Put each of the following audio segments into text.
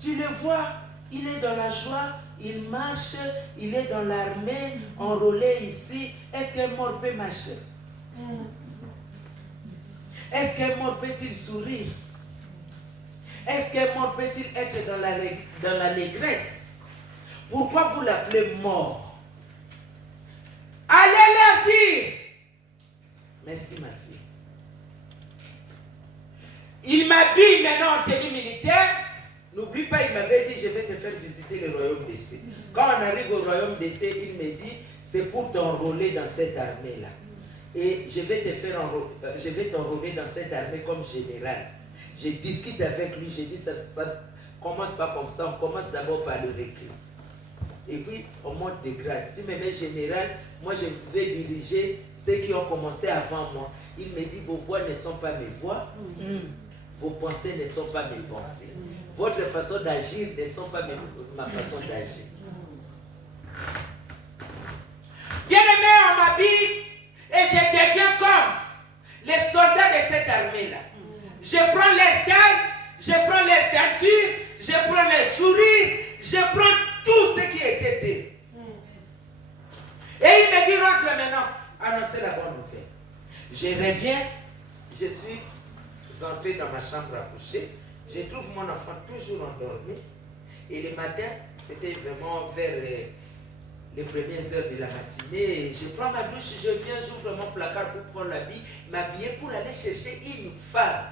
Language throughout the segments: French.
Tu le vois, il est dans la joie, il marche, il est dans l'armée, enrôlé ici. Est-ce qu'un mort peut marcher? Est-ce qu'un mort peut-il sourire? Est-ce qu'un mort peut-il être dans l'allégresse? Pourquoi vous l'appelez mort? Allez leur dire. Merci ma fille. Il m'habille maintenant en tenue militaire. N'oublie pas, il m'avait dit, je vais te faire visiter le royaume des cieux. Quand on arrive au royaume des cieux, il me dit, c'est pour t'enrôler dans cette armée-là. Et je vais t'enrôler dans cette armée comme général. Je discute avec lui, je dis, ça commence pas comme ça, on commence d'abord par le recul. Et puis, on monte de grade. Tu me mets général, moi je vais diriger ceux qui ont commencé avant moi. Il me dit, vos voix ne sont pas mes voix, vos pensées ne sont pas mes pensées. Votre façon d'agir ne sont pas ma façon d'agir. Bien-aimé, on m'habille et je deviens comme les soldats de cette armée-là. Je prends leur taille, je prends leur teinture, je prends leur sourire, je prends tout ce qui était d'eux. Et il me dit, rentre maintenant, annoncer la bonne nouvelle. Je reviens, je suis entré dans ma chambre à coucher, je trouve mon enfant toujours endormi. Et le matin, c'était vraiment vers les premières heures de la matinée. Je prends ma douche, je viens, j'ouvre mon placard pour prendre l'habit, m'habiller pour aller chercher une femme.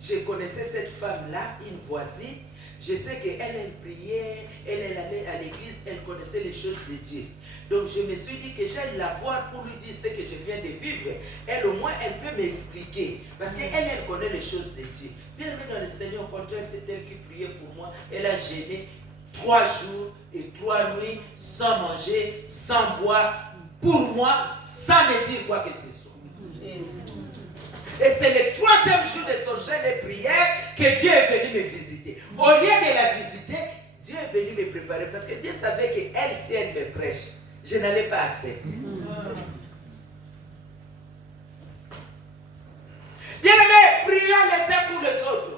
Je connaissais cette femme-là, une voisine. Je sais qu'elle, elle priait, elle allait à l'église, elle connaissait les choses de Dieu. Donc je me suis dit que j'allais la voir pour lui dire ce que je viens de vivre. Elle au moins, elle peut m'expliquer. Parce qu'elle, elle connaît les choses de Dieu. Bien aimé dans le Seigneur, au contraire, c'est elle qui priait pour moi. Elle a jeûné 3 jours et 3 nuits sans manger, sans boire, pour moi, sans me dire quoi que ce soit. Et c'est le 3e jour de son jeûne et prière que Dieu est venu me visiter. Au lieu de la visiter, Dieu est venu me préparer parce que Dieu savait qu'elle, si elle me prêche, je n'allais pas accepter. Bien-aimé, prions les uns pour les autres.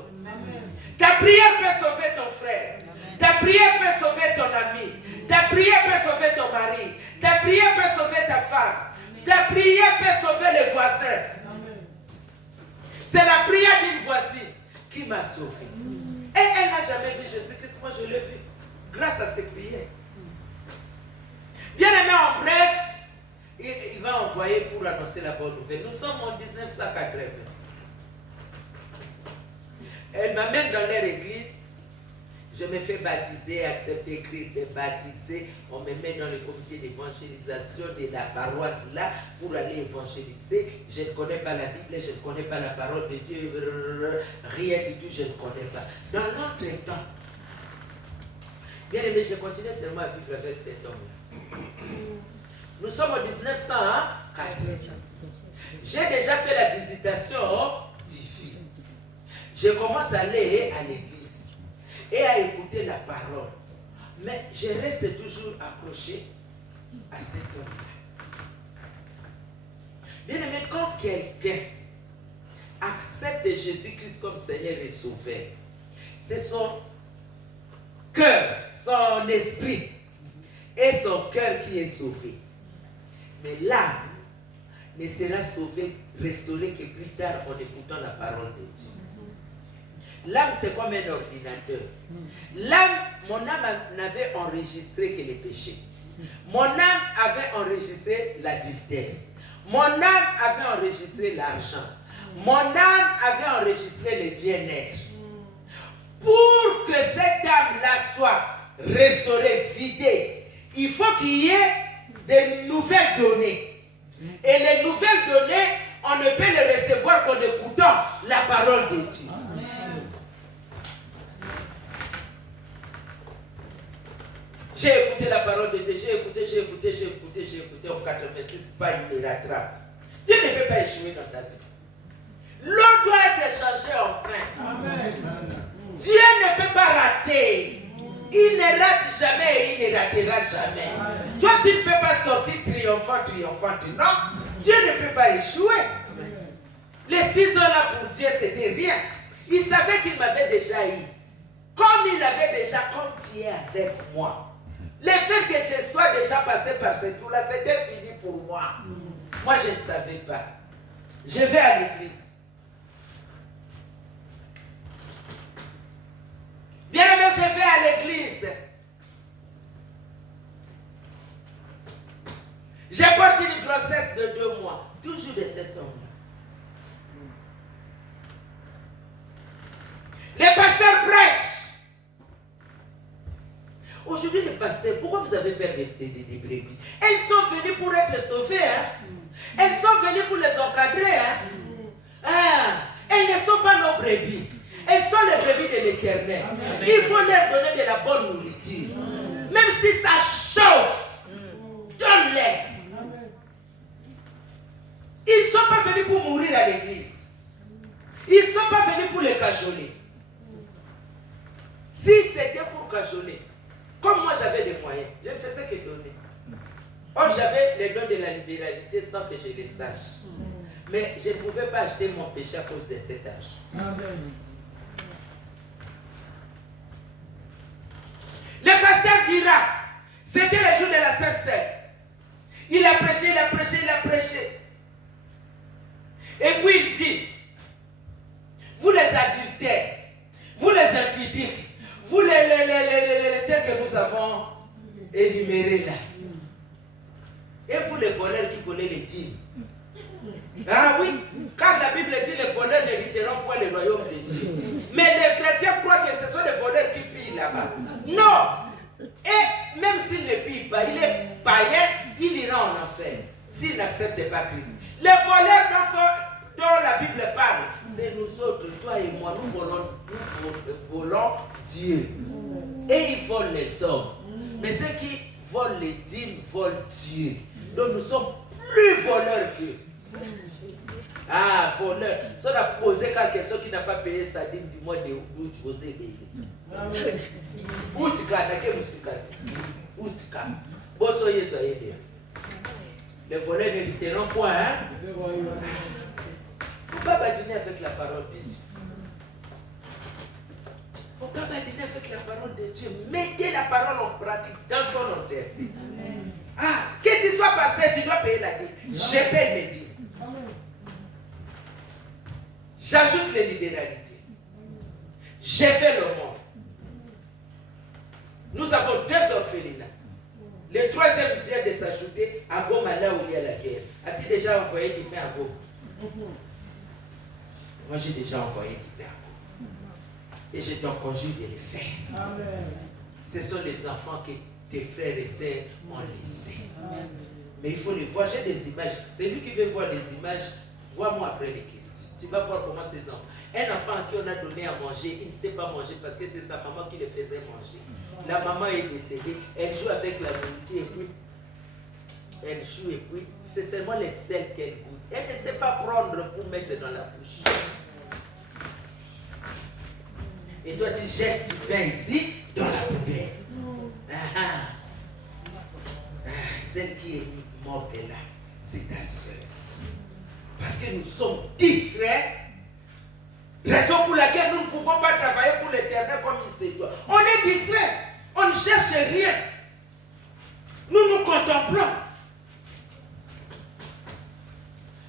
Ta prière peut sauver ton frère. Ta prière peut sauver ton ami. Ta prière peut sauver ton mari. Ta prière peut sauver ta femme. Ta prière peut sauver les voisins. C'est la prière d'une voisine qui m'a sauvé. Et elle n'a jamais vu Jésus-Christ. Moi, je l'ai vu grâce à ses prières. Bien aimé, en bref, il va envoyer pour annoncer la bonne nouvelle. Nous sommes en 1980. Elle m'amène dans leur église. Je me fais baptiser, accepter Christ et baptiser. On me met dans le comité d'évangélisation de la paroisse là pour aller évangéliser. Je ne connais pas la Bible, je ne connais pas la parole de Dieu, rien du tout, je ne connais pas. Dans notre temps, bien aimé, je continue seulement à vivre avec cet homme-là. Nous sommes en 1980. J'ai déjà fait la visitation divine. Je commence à aller à l'église et à écouter la parole. Mais je reste toujours accroché à cet homme-là. Bien aimé, quand quelqu'un accepte Jésus-Christ comme Seigneur et Sauveur, c'est son cœur, son esprit et son cœur qui est sauvé. Mais l'âme ne sera sauvée, restaurée que plus tard en écoutant la parole de Dieu. L'âme, c'est comme un ordinateur. L'âme, mon âme n'avait enregistré que les péchés. Mon âme avait enregistré l'adultère. Mon âme avait enregistré l'argent. Mon âme avait enregistré le bien-être. Pour que cette âme-là soit restaurée, vidée, il faut qu'il y ait de nouvelles données. Et les nouvelles données, on ne peut les recevoir qu'en écoutant la parole de Dieu. J'ai écouté la parole de Dieu, j'ai écouté. En 86, pas il me rattrape. Dieu ne peut pas échouer dans ta vie. L'eau doit être changée en vin. Amen. Dieu ne peut pas rater. Il ne rate jamais et il ne ratera jamais. Amen. Toi, tu ne peux pas sortir triomphant. Non, Dieu ne peut pas échouer. Amen. Les 6 ans là pour Dieu, c'était rien. Il savait qu'il m'avait déjà eu. Comme il avait déjà, comme tu es avec moi. Le fait que je sois déjà passé par ce trou-là, c'était fini pour moi. Moi, je ne savais pas. Je vais à l'église. Bien aimé, je vais à l'église. J'ai porté une grossesse de 2 mois. Toujours de cet homme-là. Les pasteurs prêchent. Aujourd'hui, les pasteurs, pourquoi vous avez peur des brebis? Elles sont venues pour être sauvées. Hein? Elles sont venues pour les encadrer. Hein? Elles ne sont pas nos brebis. Elles sont les brebis de l'Éternel. Il faut leur donner de la bonne nourriture. Même si ça chauffe, donne-les. Ils ne sont pas venus pour mourir à l'église. Ils ne sont pas venus pour les cajoler. Si c'était pour cajoler, comme moi j'avais des moyens, je ne faisais que donner. Or j'avais les dons de la libéralité sans que je les sache. Mais je ne pouvais pas acheter mon péché à cause de cet âge. Le pasteur dira, c'était le jour de la Sainte Seine. Il a prêché, il a prêché, il a prêché. Et puis il dit, vous les adultères, vous les impudiques, vous les tels que nous avons énumérés là. Et vous les voleurs qui volaient les dîmes. Ah oui, quand la Bible dit les voleurs n'hériteront point le royaume des cieux. Mais les chrétiens croient que ce sont les voleurs qui pillent là-bas. Non. Et même s'il ne pille pas, il est païen, il ira en enfer s'il n'accepte pas Christ. Les voleurs dont la Bible parle, c'est nous autres, toi et moi, nous volons Dieu. Et ils volent les hommes. Mais ceux qui volent les dîmes volent Dieu. Donc nous sommes plus voleurs qu'eux. Ah, voleur. Si on a posé quelque chose qui n'a pas payé sa dîme du mois d'août, vous avez payé. Outika, nake musika. Outika. Bon, soyez bien. Les voleurs n'hériteront point, hein? Il ne faut pas badiner avec la parole de Dieu. Il ne faut pas badiner avec la parole de Dieu. Mettez la parole en pratique dans son entièreté. Ah, que tu sois passé, tu dois payer la dîme. Je paye mes dîmes. J'ajoute les libéralités. J'ai fait le monde. Nous avons 2 orphelinats. Le 3e vient de s'ajouter à Goma, là où il y a la guerre. As-tu déjà envoyé du pain à Goma? Moi, j'ai déjà envoyé du pain à Goma. Et je t'en conjure de le faire. Amen. Ce sont les enfants que tes frères et sœurs ont laissés. Mais il faut les voir. J'ai des images. Celui qui veut voir des images, vois-moi après les culte. Tu vas voir comment ces enfants. Un enfant à qui on a donné à manger, il ne sait pas manger parce que c'est sa maman qui le faisait manger. La maman est décédée, elle joue avec la nourriture et puis elle joue et puis c'est seulement les sels qu'elle goûte. Elle ne sait pas prendre pour mettre dans la bouche. Et toi tu jettes du pain ici dans la poubelle. Celle qui est morte là, c'est ta soeur. Parce que nous sommes distraits. Raison pour laquelle nous ne pouvons pas travailler pour l'Éternel comme il se doit. On est distraits. On ne cherche rien. Nous nous contemplons.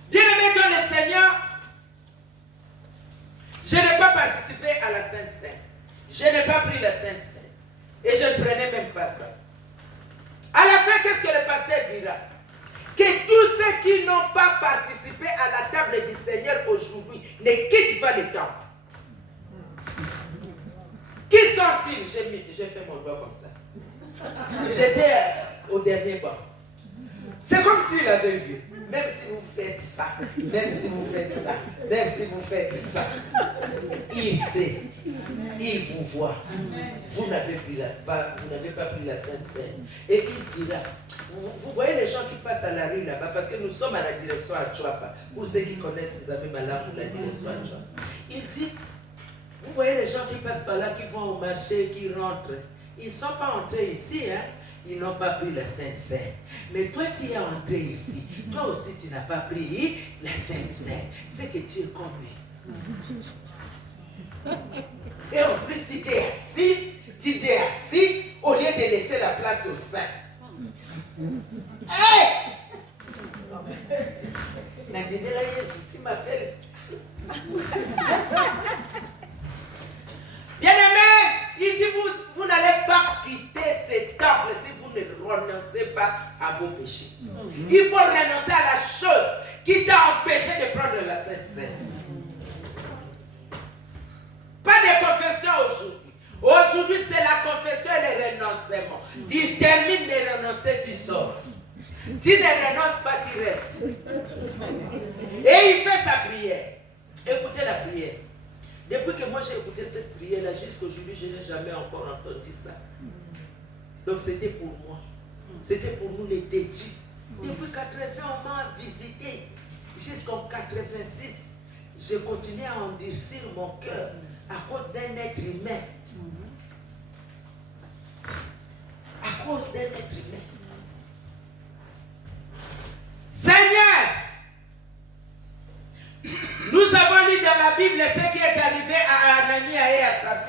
Bien-aimés dans le Seigneur, je n'ai pas participé à la Sainte Seine. Je n'ai pas pris la Sainte Seine. Et je ne prenais même pas ça. À la fin, qu'est-ce que le pasteur dira? Que tous ceux qui n'ont pas participé à la table du Seigneur aujourd'hui ne quittent pas le temple. Qui sont-ils? J'ai fait mon doigt comme ça. J'étais au dernier banc. C'est comme s'il avait vu. Même si vous faites ça, même si vous faites ça, même si vous faites ça, il sait, il vous voit. Vous n'avez pas pris la Sainte Seine. Et il dira, vous voyez les gens qui passent à la rue là-bas, parce que nous sommes à la direction à Chouapa. Pour ceux qui connaissent Nzambe Malamu, la direction à Chouapa. Il dit, vous voyez les gens qui passent par là, qui vont au marché, qui rentrent. Ils ne sont pas entrés ici, hein. Ils n'ont pas pris la Sainte Seine. Mais toi, tu es entré ici. Toi aussi, tu n'as pas pris la Sainte Seine. C'est que tu es comme lui. Et en plus, tu t'es assise Bien-aimé, il dit vous n'allez pas quitter ce temple si vous ne renoncez pas à vos péchés. Il faut renoncer à la chose qui t'a empêché de prendre la Sainte Seine. Pas de confession aujourd'hui. Aujourd'hui, c'est la confession et le renoncement. Tu termines de renoncer, tu sors. Tu ne renonces pas, tu restes. Et il fait sa prière. Écoutez la prière. Depuis que moi j'ai écouté cette prière-là, jusqu'à aujourd'hui, je n'ai jamais encore entendu ça. Donc c'était pour moi. C'était pour nous les têtus. Depuis 80, on m'a visité. Jusqu'en 86, je continuais à endurcir mon cœur à cause d'un être humain. À cause d'un être humain. Seigneur, nous avons lu dans la Bible ce qui est arrivé à Anania et à sa fille.